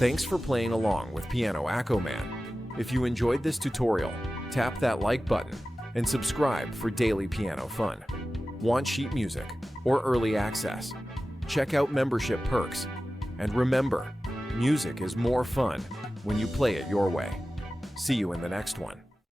Thanks for playing along with Piano AccoMan. If you enjoyed this tutorial, tap that like button and subscribe for daily piano fun. Want sheet music or early access? Check out membership perks. And remember, music is more fun when you play it your way. See you in the next one.